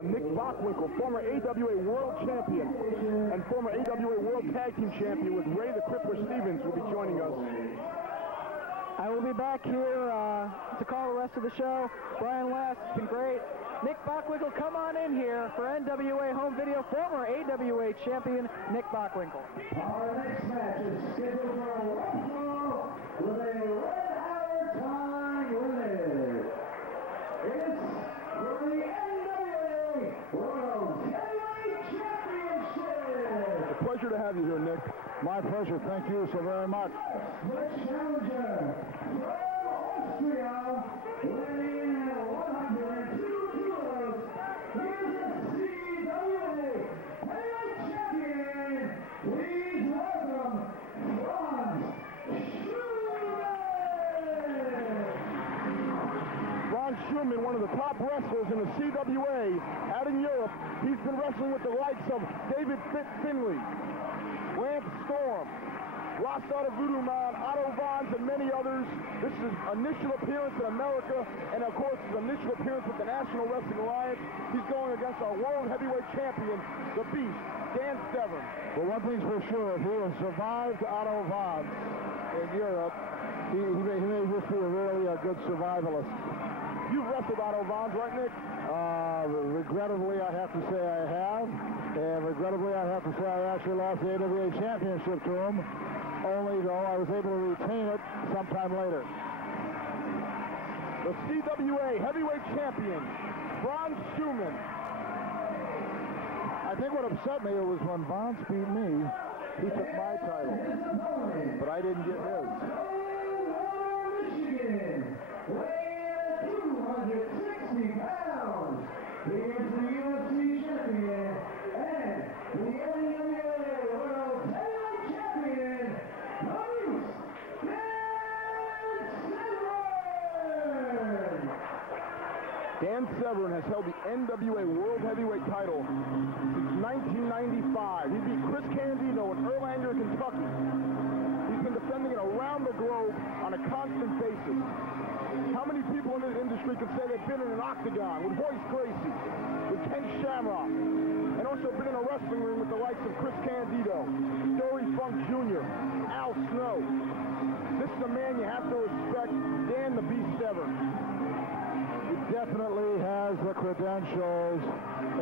Nick Bockwinkel, former AWA World Champion and former AWA World Tag Team Champion with Ray the Crippler Stevens will be joining us. I will be back here to call the rest of the show. Brian Last, it's been great. Nick Bockwinkel, come on in here for NWA Home Video, former AWA Champion Nick Bockwinkel. Our next match is scheduled for a wrestle with a 1-hour time limit. It's for the NWA World Heavyweight Championship. It's a pleasure to have you here, Nick. My pleasure. Thank you so very much. Next challenger from Austria, weighing in at 102 kilos. Here's the CWA Heavyweight Champion. Please welcome Franz Schumann. Franz Schumann, one of the top wrestlers in the CWA out in Europe. He's been wrestling with the likes of David Finley, Lance Storm, Rasta Voodoo Man, Otto Vons, and many others. This is his initial appearance in America, and of course his initial appearance with the National Wrestling Alliance. He's going against our World Heavyweight Champion, the Beast, Dan Severn. Well, one thing's for sure, if he has survived Otto Vons in Europe, he may just be a really good survivalist. You've wrestled Otto Vons, right, Nick? Regrettably, I have to say I have. And regrettably, I have to say I actually lost the AWA Championship to him, only though I was able to retain it sometime later. The CWA Heavyweight Champion, Franz Schumann. I think what upset me was when Vons beat me, he took my title, but I didn't get his. Michigan, weighing 260 pounds. Here's the UFC champion and the NWA World Heavyweight Champion, Dan Severn has held the NWA World Heavyweight title since 1995. He beat Chris Candido in Erlanger, Kentucky. He's been defending it around the globe on a constant basis. How many people in this industry can say they've been in an octagon with Hoist Gracie, with Ken Shamrock, and also been in a wrestling ring with the likes of Chris Candido, Dory Funk Jr., Al Snow? This is a man you have to respect, Dan the Beast Severn. He definitely has the credentials,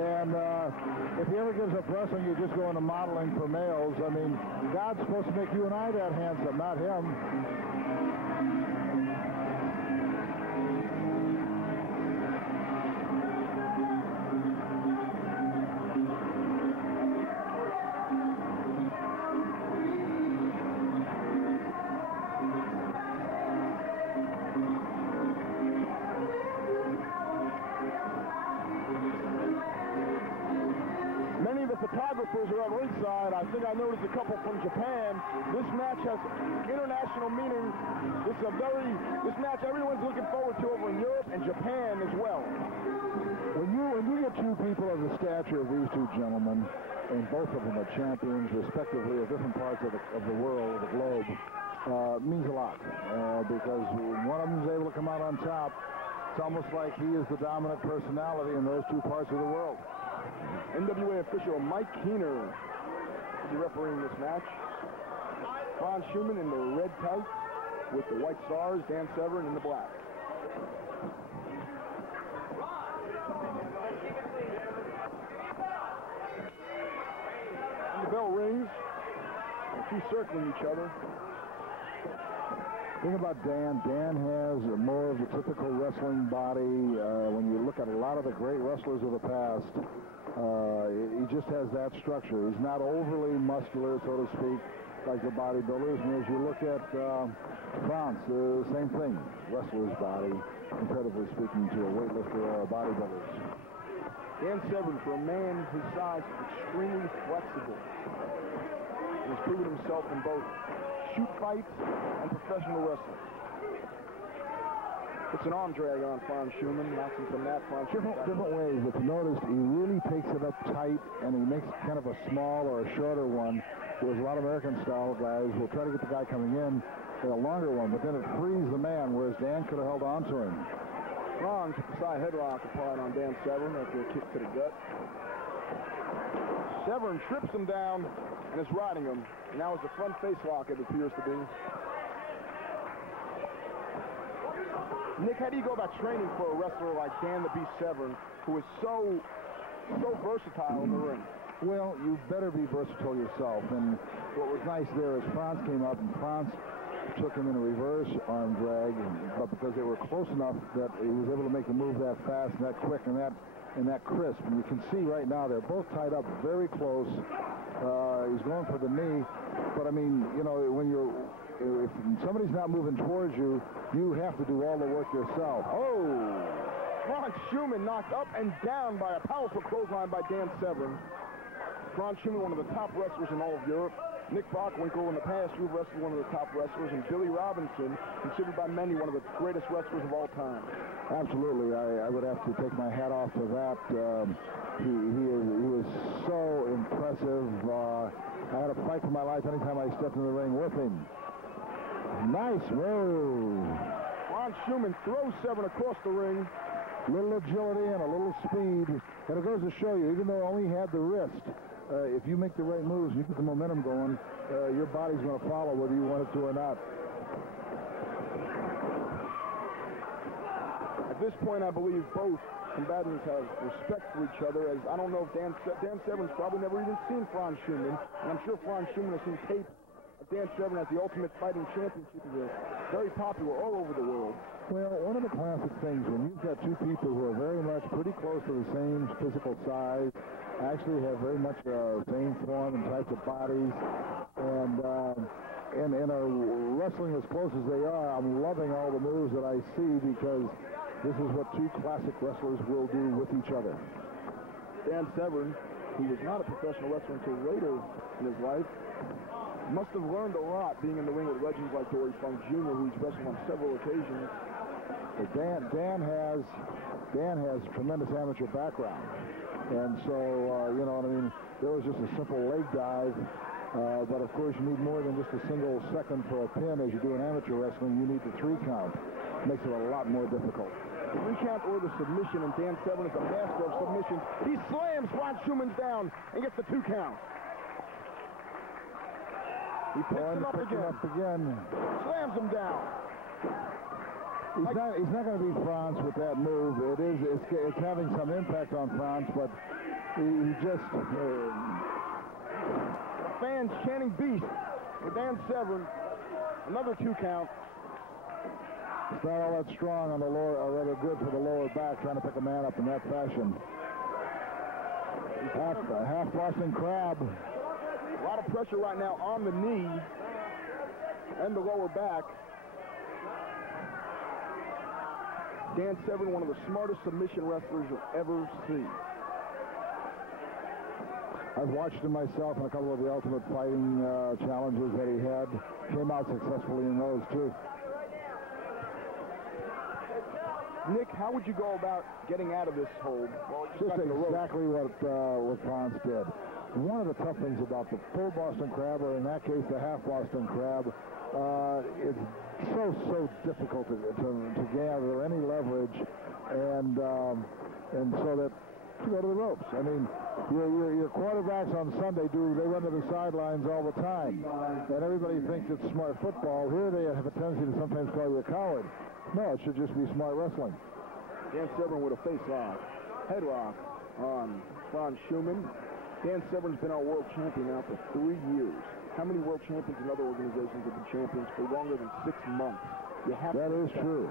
and if he ever gives up wrestling, you just go into modeling for males. I mean, God's supposed to make you and I that handsome, not him. Many of the photographers are at ringside. I think I noticed a couple from Japan. This match has international meaning. This match everyone's looking forward to over in Europe and Japan as well. When you get two people of the stature of these two gentlemen, and both of them are champions, respectively, of different parts of the world, the globe, means a lot. Because one of them is able to come out on top. It's almost like he is the dominant personality in those two parts of the world. NWA official Mike Keener will be refereeing this match. Franz Schumann in the red tights with the white stars, Dan Severn in the black. And the bell rings. The two circling each other. The thing about Dan has more of the typical wrestling body. When you look at a lot of the great wrestlers of the past, he just has that structure. He's not overly muscular, so to speak, like the bodybuilders. And as you look at Franz, same thing. Wrestler's body, comparatively speaking, to a weightlifter or a bodybuilder. Dan Severn, for a man his size, is extremely flexible. And has proven himself in both shoot fights and professional wrestling. It's an arm drag on Franz Schumann, knocks him from that. Franz Schumann. Different ways. If you noticed, he really takes it up tight, and he makes kind of a small or a shorter one. Whereas a lot of American-style guys will try to get the guy coming in a longer one, but then it frees the man, whereas Dan could have held on to him. Franz with the side headlock applied on Dan Severn after a kick to the gut. Severn trips him down and is riding him. And now it's a front face lock, it appears to be. Nick, how do you go about training for a wrestler like Dan the Beast Severn, who is so versatile in the ring? Well, you better be versatile yourself. And what was nice there is Franz came up, and Franz took him in a reverse arm drag, but because they were close enough that he was able to make the move that fast and that quick and that crisp. And you can see right now they're both tied up very close. He's going for the knee, but I mean, you know, if somebody's not moving towards you, you have to do all the work yourself. Oh, Franz Schumann knocked up and down by a powerful clothesline by Dan Severn. Franz Schumann, one of the top wrestlers in all of Europe. Nick Bockwinkel, in the past, you've wrestled one of the top wrestlers, and Billy Robinson, considered by many one of the greatest wrestlers of all time. Absolutely. I would have to take my hat off to that. He was so impressive. I had a fight for my life anytime I stepped in the ring with him. Nice move. Franz Schumann throws Severn across the ring. Little agility and a little speed. And it goes to show you, even though he only had the wrist, if you make the right moves, you get the momentum going, your body's going to follow whether you want it to or not. At this point, I believe both combatants have respect for each other, as I don't know if Dan Severn's probably never even seen Franz Schumann, and I'm sure Franz Schumann has seen tape of Dan Severn as the Ultimate Fighting Championship. Is very popular all over the world. Well, one of the classic things, when you've got two people who are very much pretty close to the same physical size, actually have very much the same form and types of bodies, and are wrestling as close as they are, I'm loving all the moves that I see, because this is what two classic wrestlers will do with each other. Dan Severn, who was not a professional wrestler until later in his life, must have learned a lot being in the ring with legends like Dory Funk Jr., who he's wrestled on several occasions. But Dan has tremendous amateur background, and so you know what I mean. There was just a simple leg dive, but of course you need more than just a single second for a pin. As you do in amateur wrestling, you need the 3 count. Makes it a lot more difficult. The 3 count or the submission, and Dan Severn is a master of submissions. He slams Franz Schumann down and gets the 2 count. He picks him up again. Slams him down. He's not going to beat Franz with that move. It's having some impact on Franz, but he just... Fans chanting beast for Dan Severn. Another 2 count. It's not all that strong on the lower, or rather good for the lower back, trying to pick a man up in that fashion. Half Boston Crab. A lot of pressure right now on the knee and the lower back. Dan Severn, one of the smartest submission wrestlers you'll ever see. I've watched him myself in a couple of the Ultimate Fighting challenges that he had. Came out successfully in those, too. Nick, how would you go about getting out of this hold? Well, just exactly what Franz did. One of the tough things about the full Boston Crab, or in that case the half Boston Crab, it's so difficult to gather any leverage, and so that to go to the ropes. I mean, your quarterbacks on Sunday they run to the sidelines all the time, and everybody thinks it's smart football. Here they have a tendency to sometimes call you a coward. No, it should just be smart wrestling. Dan Severn with a face lock, headlock on Franz Schumann. Dan Severn's been our world champion now for 3 years. How many world champions in other organizations have been champions for longer than 6 months? That is true.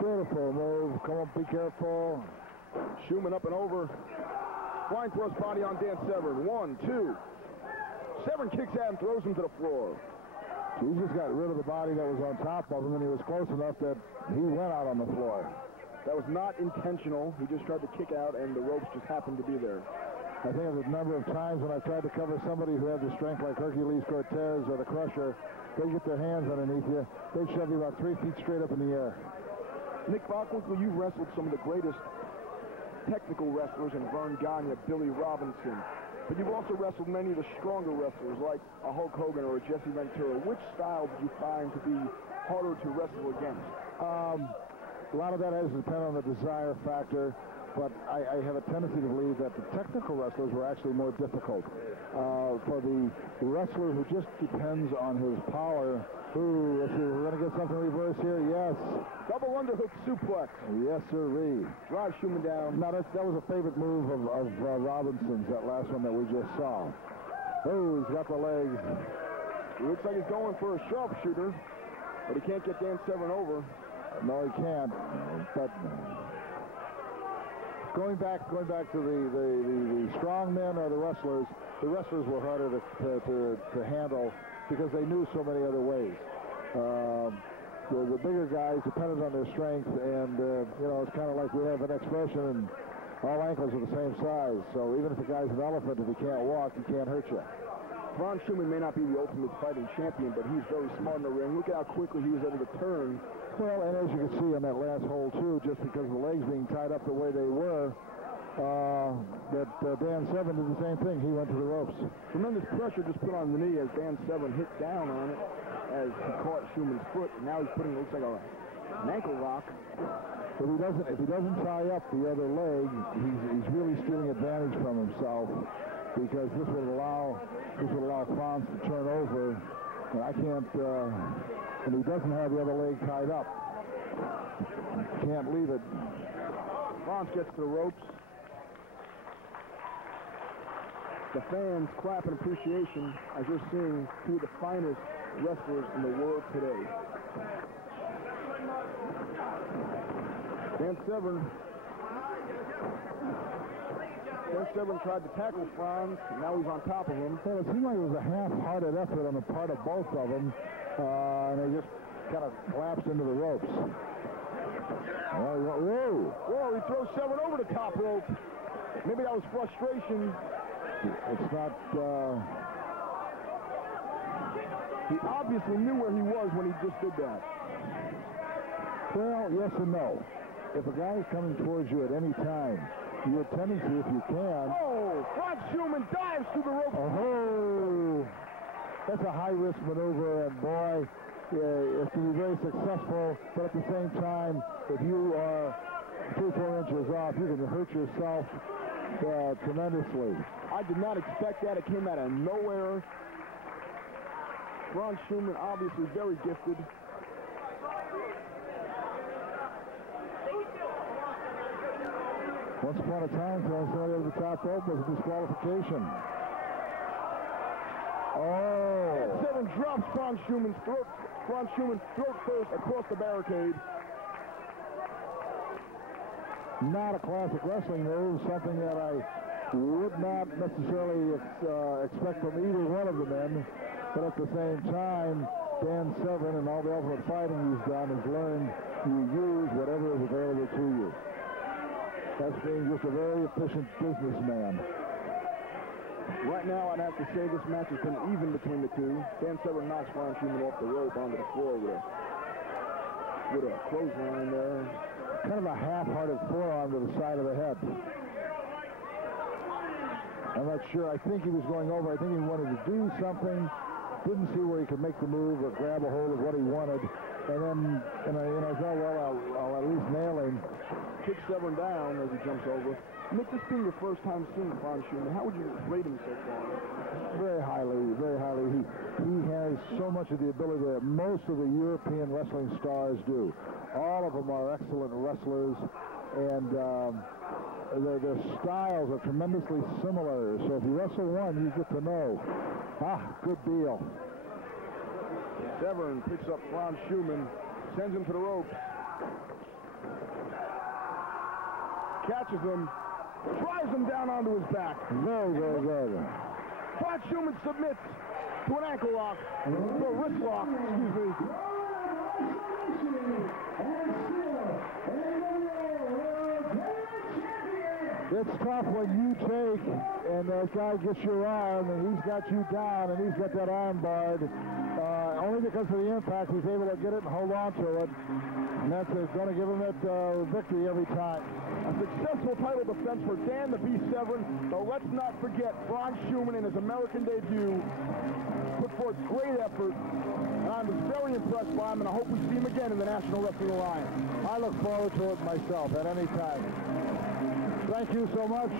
Beautiful move. Come on, be careful. Schumann up and over. Flying thrust body on Dan Severn. 1, 2. Severn kicks out and throws him to the floor. He just got rid of the body that was on top of him, and he was close enough that he went out on the floor. That was not intentional. He just tried to kick out, and the ropes just happened to be there. I think of the number of times when I've tried to cover somebody who had the strength like Hercules Cortez or the Crusher. They get their hands underneath you. They shove you about 3 feet straight up in the air. Nick Bockwinkel, you've wrestled some of the greatest technical wrestlers in Vern Gagne, Billy Robinson. But you've also wrestled many of the stronger wrestlers like a Hulk Hogan or a Jesse Ventura. Which style did you find to be harder to wrestle against? A lot of that has to depend on the desire factor, but I have a tendency to believe that the technical wrestlers were actually more difficult. For the wrestler who just depends on his power, let's see, we're going to get something reverse here. Yes. Double underhook suplex. Yes, sirree. Drive Schumann down. Now, that was a favorite move of Robinson's, that last one that we just saw. Oh, he's got the leg. It looks like he's going for a sharpshooter, but he can't get Dan Severn over. No, he can't. But going back to the strong men or the wrestlers were harder to handle because they knew so many other ways. The bigger guys depended on their strength, and it's kind of like we have an expression, and all ankles are the same size. So even if the guy's an elephant, if he can't walk, he can't hurt you. Franz Schumann may not be the ultimate fighting champion, but he's very smart in the ring. Look at how quickly he was able to turn. Well, and as you can see on that last hole, too, just because the legs being tied up the way they were, Dan Severn did the same thing. He went to the ropes. Tremendous pressure just put on the knee as Dan Severn hit down on it as he caught Schumann's foot. Now he's putting, looks like an ankle lock. If he doesn't tie up the other leg, he's really stealing advantage from himself, because this would allow Franz to turn over. And I can't, and he doesn't have the other leg tied up. Can't leave it. Franz gets to the ropes. The fans clap in appreciation as you're seeing two of the finest wrestlers in the world today. Dan Severn tried to tackle Franz, and now he's on top of him. Well, it seemed like it was a half-hearted effort on the part of both of them, and they just kind of collapsed into the ropes. Whoa, he throws Severn over the top rope. Maybe that was frustration. It's not... He obviously knew where he was when he just did that. Well, yes and no. If a guy is coming towards you at any time, your tendency, if you can... Oh, Franz Schumann dives through the rope. Oh, that's a high-risk maneuver, and boy, it can be very successful, but at the same time, if you are 3-4 inches off, you can hurt yourself tremendously. I did not expect that. It came out of nowhere. Franz Schumann, obviously very gifted. Once upon a time, throwing somebody over the top rope was a disqualification. Oh! Severn drops Franz Schumann's throat. Franz Schumann throat first across the barricade. Not a classic wrestling move, something that I would not necessarily expect from either one of the men. But at the same time, Dan Severn and all the ultimate fighting he's done has learned to use whatever is available to you. That's being just a very efficient businessman. Right now, I'd have to say this match has been even between the two. Dan Severn knocks Franz Schumann off the rope onto the floor with a clothesline there. Kind of a half-hearted forearm to the side of the head. I'm not sure. I think he was going over. I think he wanted to do something. Didn't see where he could make the move or grab a hold of what he wanted. And then, I thought, well, I'll at least nail him. Kicks Severn down as he jumps over. Nick, this being your first time seeing Franz Schumann, how would you rate him so far? Very highly, very highly. He has so much of the ability that most of the European wrestling stars do. All of them are excellent wrestlers, and their styles are tremendously similar. So if you wrestle one, you get to know. Good deal. Severn picks up Franz Schumann, sends him to the ropes. Catches him, drives him down onto his back. Very, very good. Franz Schumann submits to an ankle lock, to a wrist lock, excuse me. It's tough when you take and that guy gets your arm and he's got you down and he's got that arm barred. Only only because of the impact he's able to get it and hold on to it. And that's going to give him that victory every time. A successful title defense for Dan the Beast Severn, but let's not forget Franz Schumann in his American debut put forth great effort, and I was very impressed by him, and I hope we see him again in the National Wrestling Alliance. I look forward to it myself at any time. Thank you so much.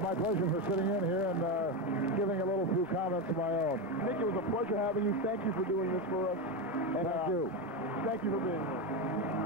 My pleasure for sitting in here and giving a little few comments of my own. Nick, it was a pleasure having you. Thank you for doing this for us. And Thank you. Thank you for being here.